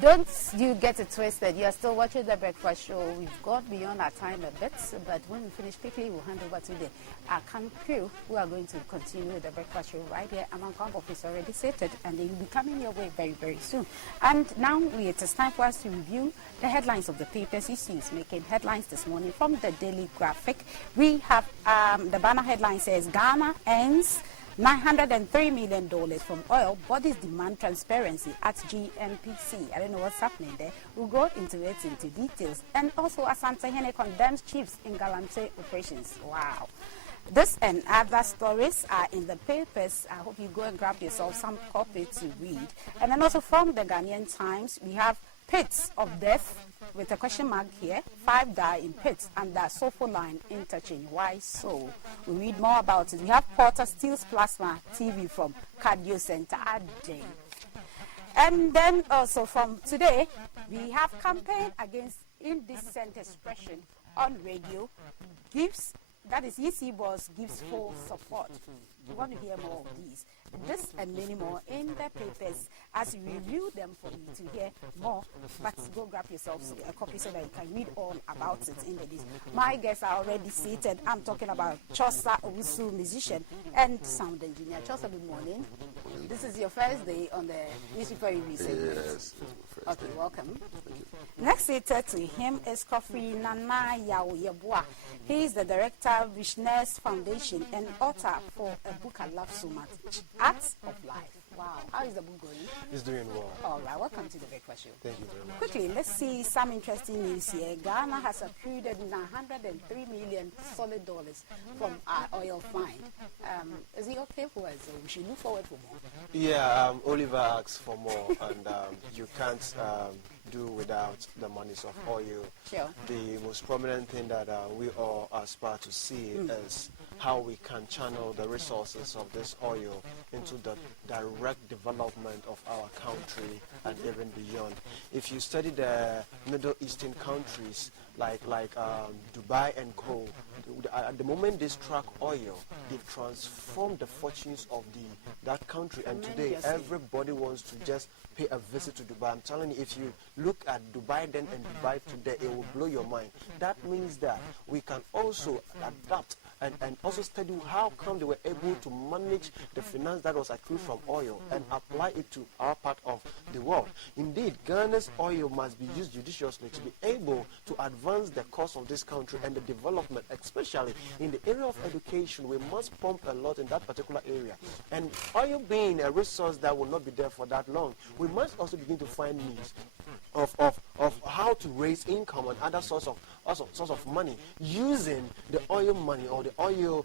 Don't you get it twisted. You are still watching the breakfast show. We've gone beyond our time a bit, but when we finish quickly, we'll hand over to the camp crew who are going to continue with the breakfast show right here. Among Camp is already seated, and they will be coming your way very, very soon. And now it is time for us to review the headlines of the papers issues making headlines this morning from the Daily Graphic. We have the banner headline says Ghana ends $903 million from oil. Bodies demand transparency at GNPC. I don't know what's happening there. We'll go into details. And also, Asante Hene condemns chiefs in Galamsey operations. Wow. This and other stories are in the papers. I hope you go and grab yourself some copy to read. And then also from the Ghanaian Times, we have pits of death with a question mark here. 5 die in pits under Sofo line interchange. Why so? We read more about it. We have Porter steals plasma TV from Cardio Center at J. And then also from today, we have campaign against indecent expression on radio. That is EC Boss gives full support. You want to hear more of these. This and many more in the papers as we review them for you to hear more. But go grab yourselves a copy so that you can read all about it in the list. My guests are already seated. I'm talking about Chosa Owusu, musician and sound engineer. Chosa, good morning. This is your first day on the newspaper review segment. Yes. Okay, welcome. Next seated to him is Kofi Nana Yeboah. He is the director of Richness Foundation and author for a book I love so much, Arts of Life. Wow, how is the book going? It's doing well. All right, welcome to the breakfast show. Thank you very much. Quickly, let's see some interesting news here. Ghana has accrued $903 million solid dollars from our oil find. Is it okay for us? We should look forward for more. Yeah, Oliver asks for more, and you can't do without the monies of oil. Sure. The most prominent thing that we all aspire to see is how we can channel the resources of this oil into the direct development of our country and even beyond. If you study the Middle Eastern countries like Dubai and Co., at the moment they struck oil, they've transformed the fortunes of that country, and today everybody wants to just pay a visit to Dubai. I'm telling you, if you look at Dubai then and Dubai today, it will blow your mind. That means that we can also adapt and also study how come they were able to manage the finance that was accrued from oil and apply it to our part of the world. Indeed, Ghana's oil must be used judiciously to be able to advance the cause of this country and the development, especially in the area of education. We must pump a lot in that particular area. And oil being a resource that will not be there for that long, we must also begin to find means of how to raise income and other source of money using the oil money or the oil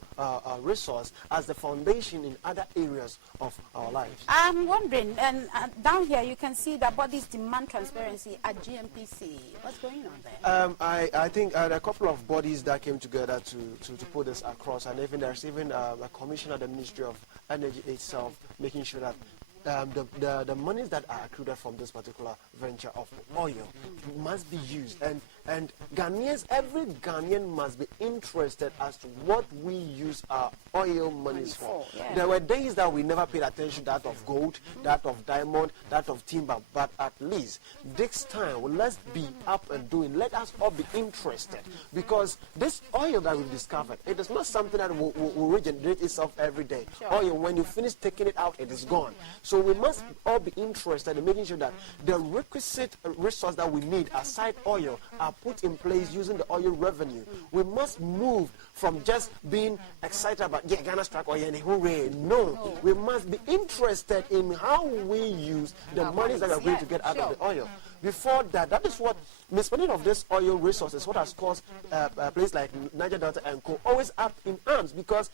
resource as the foundation in other areas of our lives. I'm wondering, and down here you can see that bodies demand transparency at GNPC. What's going on there? I think a couple of bodies that came together to put this across, and even there's even a commissioner at the Ministry of Energy itself making sure that the monies that are accrued from this particular venture of oil must be used, and Ghanaians, every Ghanaian must be interested as to what we use our oil monies for. Yeah. There were days that we never paid attention, that of gold, that of diamond, that of timber, but at least this time, let's be up and doing. Let us all be interested, because this oil that we've discovered, it is not something that will regenerate itself every day. Sure. Oil, when you finish taking it out, it is gone. So we must all be interested in making sure that the requisite resource that we need aside oil are put in place using the oil revenue. We must move from just being excited about Ghana struck oil and hooray. No, we must be interested in how we use the monies that we are going to get out of the oil. Before that is what misspending of this oil resources, what has caused a place like Niger Delta and Co. always up in arms, because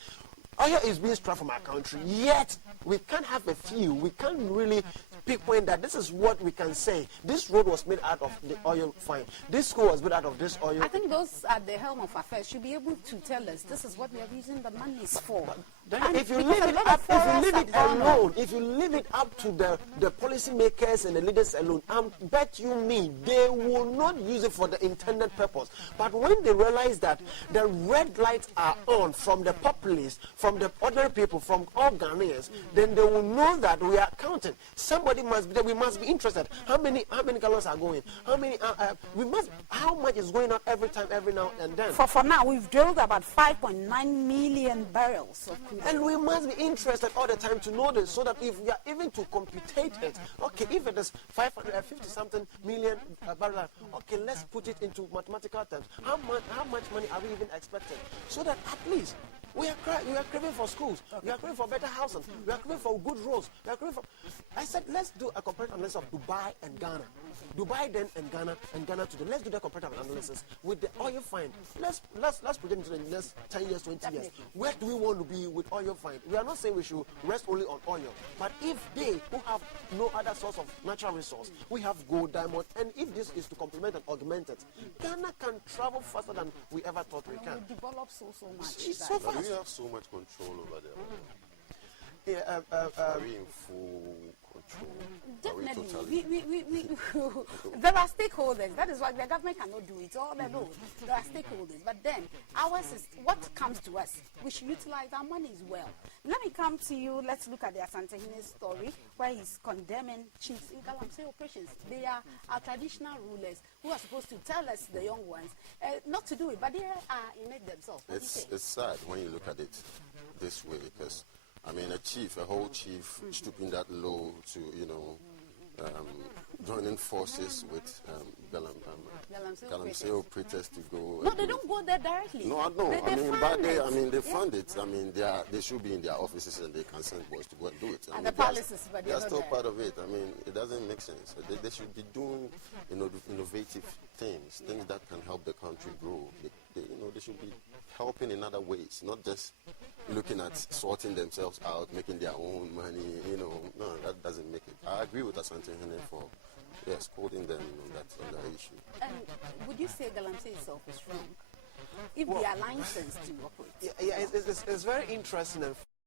oil is being struck from our country, yet we can't have a few. We can't really pinpoint that this is what we can say. This road was made out of the oil find. This school was made out of this oil. I think those at the helm of affairs should be able to tell us this is what we are using the monies for. Then if you because leave a it lot up, of if you forests leave it are gone. alone, if you leave it up to the policymakers and the leaders alone, bet you me, they will not use it for the intended purpose. But when they realize that the red lights are on from the populace, from the ordinary people, from all Ghanaians, then they will know that we are counting. Somebody must be there. We must be interested. How many gallons are going? How many? How much is going on every time, every now and then? For now, we've drilled about 5.9 million barrels of crude. And we must be interested all the time to know this, so that if we are even to computate it, okay, if it is 550 something million barrels, okay, let's put it into mathematical terms. How much money are we even expecting? So that at least we are craving for schools, we are craving for better housing, we are craving for good roads, we are craving for. I said let's do a comparative analysis of Dubai and Ghana. Dubai then and Ghana today. Let's do the comparative analysis with the oil find. Let's put it into the next 10 years, 20 years. Where do we want to be with oil find? We are not saying we should rest only on oil, but if they who have no other source of natural resource, we have gold, diamond, and if this is to complement and augment it, Ghana can travel faster than we ever thought we can. We develop so much. It's so But fast. we have so much control over them. Yeah, Are we in full control? Are we totally? Definitely. There are stakeholders. That is why the government cannot do it all alone. There are stakeholders. But then, ours is what comes to us. We should utilize our monies well. Let me come to you. Let's look at the Asantehene story, where he's condemning chiefs in Galamsey operations. They are our traditional rulers who are supposed to tell us, the young ones, not to do it, but they are in it themselves. What do you say? It's sad when you look at it this way, because I mean, a whole chief, stooping that low to, joining forces with Galamsey operators to go. No, they don't go there directly. No, I know. They Yeah. fund it. I mean, they should be in their offices and they can send boys to go and do it. And the palaces, but they are they're still not part of it. I mean, it doesn't make sense. They should be doing, innovative things that can help the country grow. They should be helping in other ways, not just looking at sorting themselves out, making their own money. No, that doesn't make it. I agree with Asantehene for quoting them on that issue. And would you say Galamsey itself is wrong if they are licensed to operate? Yeah, it's very interesting and